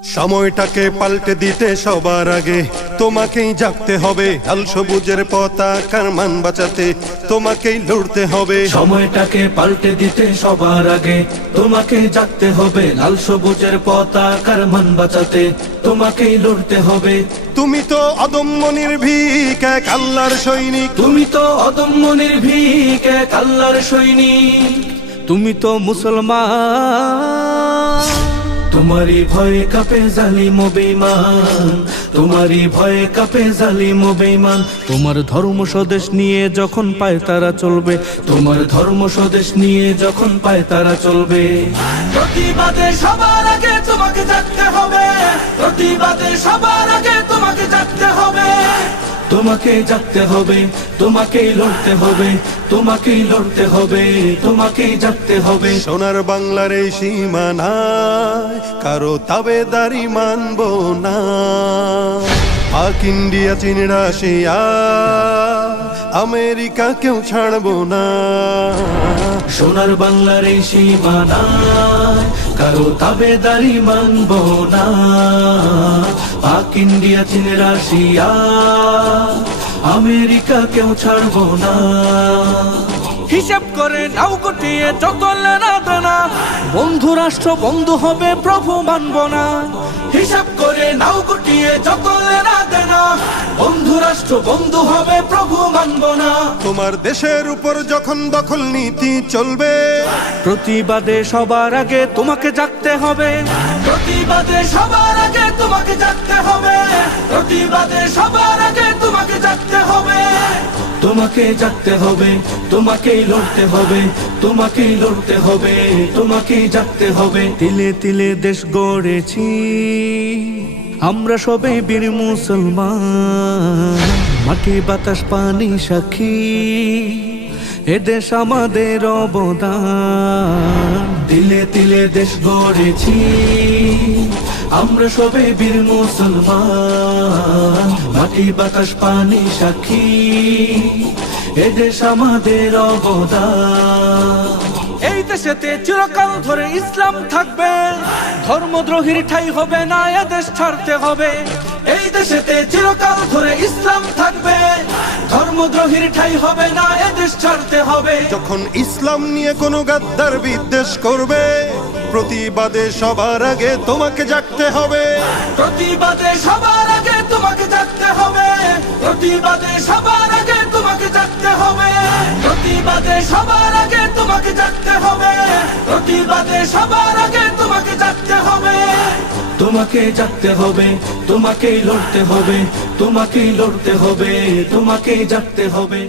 সময়টাকে পাল্টে দিতে সবার আগে তোমাকেই জাগতে হবে। লাল সবুজের পতাকার মান বাঁচাতে তোমাকেই লড়তে হবে। সময়টাকে পাল্টে দিতে সবার আগে তোমাকে জাগতে হবে। লাল সবুজের পতাকার মান বাঁচাতে তোমাকেই লড়তে হবে। তুমি তো অদম্য নির্ভীক এক আল্লাহর সৈনিক। তুমি তো অদম্য নির্ভীক এক আল্লাহর সৈনিক। তুমি তো মুসলমান। তোমারই ভয়ে কাঁপে জালিম ও বেঈমান। তোমারই ভয়ে কাঁপে জালিম ও বেঈমান। তোমার ধর্ম স্বদেশ নিয়ে যখন পায় তারা চলবে। তোমার ধর্ম স্বদেশ নিয়ে যখন পায় তারা চলবে। প্রতিবাদে সবার আগে তোমাকে জাগতে হবে। প্রতিবাদে সবার আগে তোমাকে জাগতে হবে। তোমাকে জাগতে হবে, তোমাকেই লড়তে হবে, তোমাকেই লড়তে হবে, তোমাকেই জাগতে হবে। সোনার বাংলার এই সীমানায় কারো তাবেদারি মানব না। পাক ইন্ডিয়া চীন রাশিয়া আমেরিকা কেউ ছাড়বো না। সোনার বাংলার এই সীমানায় কারো তাবেদারি মানব না। পাক ইন্ডিয়া চীন রাশিয়া আমেরিকা কেউ ছাড়বো না। হিসাব করে নাও গুটিয়ে যত লেনা দেনা, বন্ধু রাষ্ট্র বন্ধু হবে প্রভু মানব না। হিসাব করে নাও গুটিয়ে যত লেনা দেনা, বন্ধু রাষ্ট্র বন্ধু হবে প্রভু মানব না। তোমার দেশের উপর যখন দখল নীতি চলবে, প্রতিবাদে সবার আগে তোমাকে জাগতে হবে। প্রতিবাদে সবার আগে তোমাকে জাগতে হবে। প্রতিবাদে সবার আগে তোমাকে জাগতে হবে। তোমাকে জাগতে হবে, তোমাকেই লড়তে হবে, তোমাকেই লড়তে হবে, তোমাকেই জাগতে হবে। তিলে তিলে দেশ গড়েছি আমরা সবে বীর মুসলমান। মাটি বাতাস পানি সাক্ষী এদেশ আমাদের অবদান। তিলে তিলে দেশ গড়েছি আমরা সবে বীর মুসলমান। মাটি বাতাস পানি সাক্ষী এদেশ আমাদের অবদান। এই দেশেতে চিরকাল ধরে ইসলাম থাকবে। ধর্মদ্রোহীর ঠাঁই হবে না, এদেশ ছাড়তে হবে। এই দেশেতে চিরকাল ধরে ইসলাম থাকবে। ধর্মদ্রোহীর ঠাঁই হবে না, এদেশ ছাড়তে হবে। যখন ইসলাম নিয়ে কোনো গাদ্দার বিদ্বেষ করবে, প্রতিবাদে সবার আগে তোমাকে জাগতে হবে। প্রতিবাদে সবার আগে তোমাকে জাগতে হবে। প্রতিবাদে সবার আগে তোমাকে জাগতে হবে। প্রতিবাদে সবার আগে তোমাকে জাগতে হবে। প্রতিবাদে সবার আগে তোমাকে জাগতে হবে। তোমাকে জাগতে হবে, তোমাকেই লড়তে হবে, তোমাকেই লড়তে হবে, তোমাকেই জাগতে হবে।